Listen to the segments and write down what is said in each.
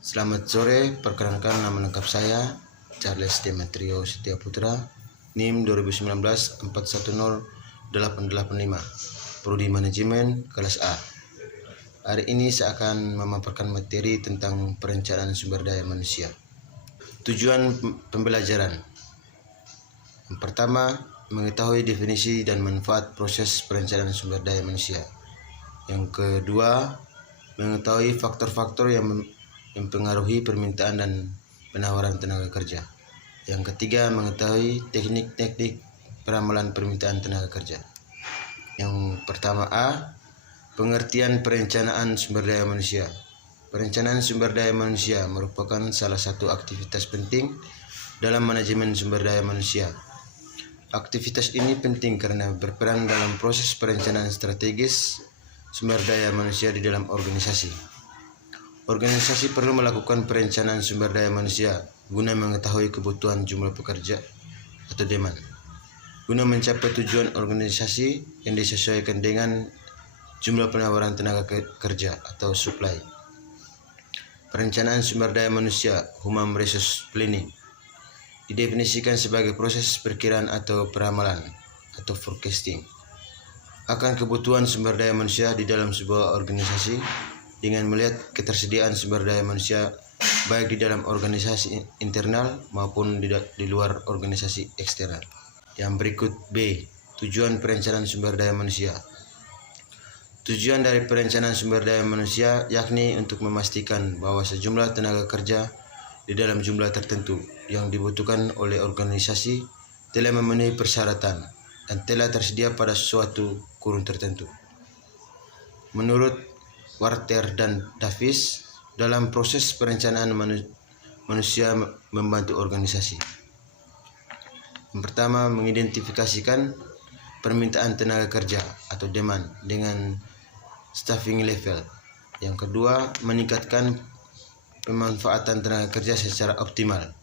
Selamat sore, perkenalkan nama lengkap saya Charles Demetrio Setiaputra, NIM 2019-410885, Prodi Manajemen kelas A. Hari ini saya akan memaparkan materi tentang perencanaan sumber daya manusia. Tujuan pembelajaran: yang pertama, mengetahui definisi dan manfaat proses perencanaan sumber daya manusia. Yang kedua, mengetahui faktor-faktor yang mempengaruhi permintaan dan penawaran tenaga kerja. Yang ketiga, mengetahui teknik-teknik peramalan permintaan tenaga kerja. Yang pertama A, pengertian perencanaan sumber daya manusia. Perencanaan sumber daya manusia merupakan salah satu aktivitas penting dalam manajemen sumber daya manusia. Aktivitas ini penting karena berperan dalam proses perencanaan strategis sumber daya manusia di dalam organisasi. Organisasi perlu melakukan perencanaan sumber daya manusia guna mengetahui kebutuhan jumlah pekerja atau demand, guna mencapai tujuan organisasi yang disesuaikan dengan jumlah penawaran tenaga kerja atau supply. Perencanaan sumber daya manusia (Human Resource Planning) didefinisikan sebagai proses perkiraan atau peramalan atau forecasting akan kebutuhan sumber daya manusia di dalam sebuah organisasi dengan melihat ketersediaan sumber daya manusia baik di dalam organisasi internal maupun di luar organisasi eksternal. Yang berikut B, tujuan perencanaan sumber daya manusia. Tujuan dari perencanaan sumber daya manusia yakni untuk memastikan bahwa sejumlah tenaga kerja di dalam jumlah tertentu yang dibutuhkan oleh organisasi telah memenuhi persyaratan dan telah tersedia pada suatu kurun tertentu. Menurut Walter dan Davis, dalam proses perencanaan manusia membantu organisasi. Yang pertama, mengidentifikasikan permintaan tenaga kerja atau demand dengan staffing level. Yang kedua, meningkatkan pemanfaatan tenaga kerja secara optimal.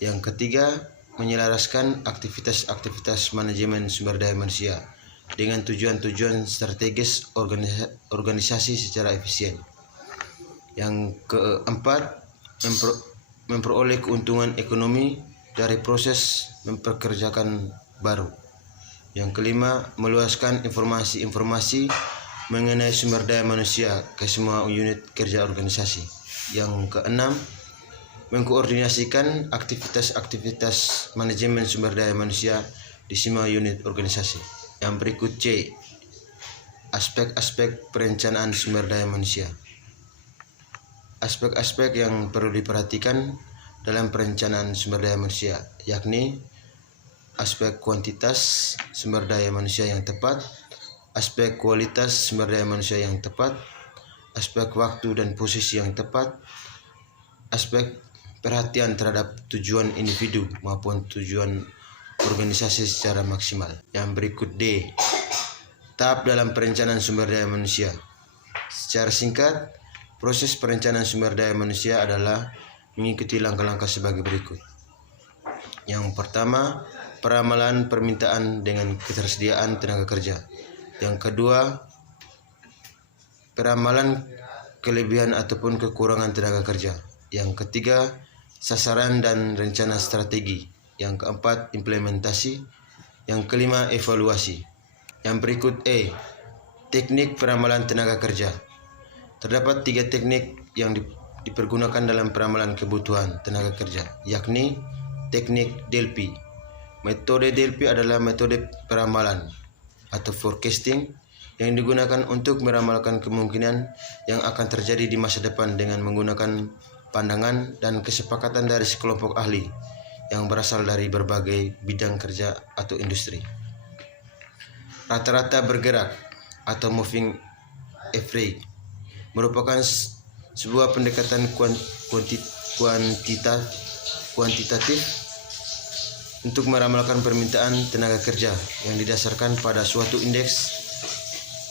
Yang ketiga, menyelaraskan aktivitas-aktivitas manajemen sumber daya manusia dengan tujuan-tujuan strategis organisasi secara efisien. Yang keempat, memperoleh keuntungan ekonomi dari proses mempekerjakan baru. Yang kelima, meluaskan informasi-informasi mengenai sumber daya manusia ke semua unit kerja organisasi. Yang keenam, mengkoordinasikan aktivitas-aktivitas manajemen sumber daya manusia di semua unit organisasi. Yang berikut C, aspek-aspek perencanaan sumber daya manusia. Aspek-aspek yang perlu diperhatikan dalam perencanaan sumber daya manusia yakni aspek kuantitas sumber daya manusia yang tepat, aspek kualitas sumber daya manusia yang tepat, aspek waktu dan posisi yang tepat, aspek perhatian terhadap tujuan individu maupun tujuan organisasi secara maksimal. Yang berikut D, tahap dalam perencanaan sumber daya manusia. Secara singkat, proses perencanaan sumber daya manusia adalah mengikuti langkah-langkah sebagai berikut. Yang pertama, peramalan permintaan dengan ketersediaan tenaga kerja. Yang kedua, peramalan kelebihan ataupun kekurangan tenaga kerja. Yang ketiga, sasaran dan rencana strategi. Yang keempat, implementasi. Yang kelima, evaluasi. Yang berikut E, teknik peramalan tenaga kerja. Terdapat 3 teknik yang dipergunakan dalam peramalan kebutuhan tenaga kerja, yakni teknik Delphi. Metode Delphi adalah metode peramalan atau forecasting yang digunakan untuk meramalkan kemungkinan yang akan terjadi di masa depan dengan menggunakan pandangan dan kesepakatan dari sekelompok ahli yang berasal dari berbagai bidang kerja atau industri. Rata-rata bergerak atau moving average merupakan sebuah pendekatan kuantitatif untuk meramalkan permintaan tenaga kerja yang didasarkan pada suatu indeks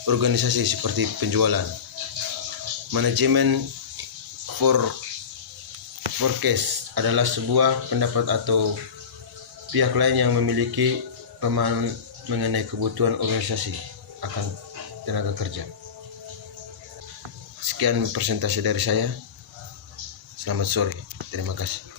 organisasi seperti penjualan. Manajemen forecast adalah sebuah pendapat atau pihak lain yang memiliki pemahaman mengenai kebutuhan organisasi akan tenaga kerja. Sekian presentasi dari saya. Selamat sore. Terima kasih.